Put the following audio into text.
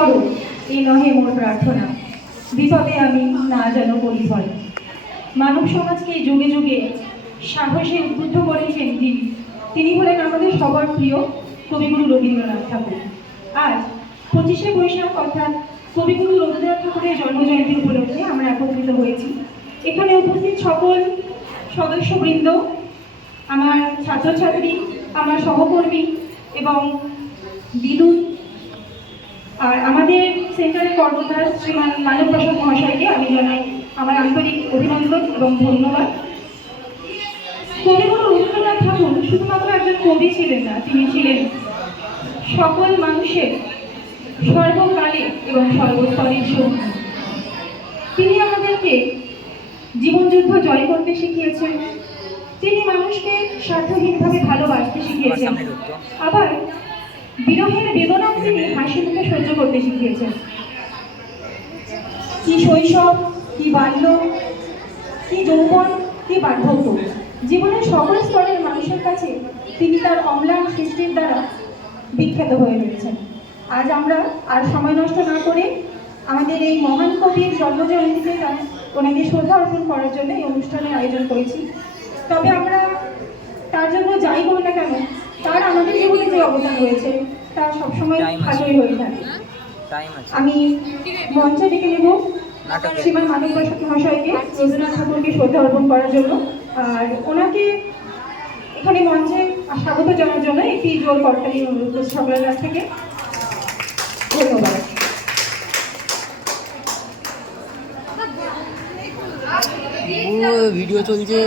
করো এ নহে মোর প্রার্থনা, বিপদে আমি না যেন করি ভয়। মানব সমাজকে যুগে যুগে সাহসে উদ্বুদ্ধ করেছেন তিনি হলেন আমাদের সবার প্রিয় কবিগুরু রবীন্দ্রনাথ ঠাকুর। আজ 25শে বৈশাখ অর্থাৎ কবিগুরু রবীন্দ্রনাথ ঠাকুরের জন্মজয়ন্তী উপলক্ষে আমরা একত্রিত হয়েছি। এখানে উপস্থিত সকল সদস্যবৃন্দ, আমার ছাত্রছাত্রী, আমার সহকর্মী এবং বিদ্যুৎ, আর আমাদের সেন্টারের কর্মধার শ্রীমান মানব প্রসাদ মহাশয়কে আমি জানাই আমার আন্তরিক অভিনন্দন এবং ধন্যবাদ। কবিগুরু রবীন্দ্রনাথ ঠাকুর শুধুমাত্র একজন কবি ছিলেন না, তিনি ছিলেন সকল মানুষের সর্বকালে এবং সর্বস্তরের সঙ্গী। তিনি আমাদেরকে জীবনযুদ্ধ জয় করতে শিখিয়েছেন, তিনি মানুষকে স্বার্থহীনভাবে ভালোবাসতে শিখিয়েছেন, আবার বিরহের বেদনাও তিনি হাসি মুখে সহ্য করতে শিখিয়েছেন। কি শৈশব, কি বাল্য, কি যৌবন, কি বার্ধক্য, জীবনের সকল স্তরের মানুষের কাছে তিনি তার অম্লান সৃষ্টির দ্বারা বিখ্যাত হয়ে রয়েছেন। আজ আমরা আর সময় নষ্ট না করে আমাদের এই মহান কবির জন্মজয়ন্তীতে ওনাকে শ্রদ্ধা অর্পণ করার জন্য এই অনুষ্ঠানের আয়োজন করেছি। তবে আমরা তার জন্য যাই করি না কেন, তার আমাদের জীবনে যে অবদান রয়েছে তা সবসময় ভালোই হয়ে থাকে। আমি মঞ্চে ডেকে নেব শ্রীমান মানব প্রসাদ মহাশয়কে রবীন্দ্রনাথ ঠাকুরকে শ্রদ্ধা অর্পণ করার জন্য, আর ওনাকে এখানে মঞ্চে স্বাগত জানার জন্য একটি জোর করতালি অনুরোধ সকলের কাছ থেকে। ধন্যবাদ। ভিডিও চলছে।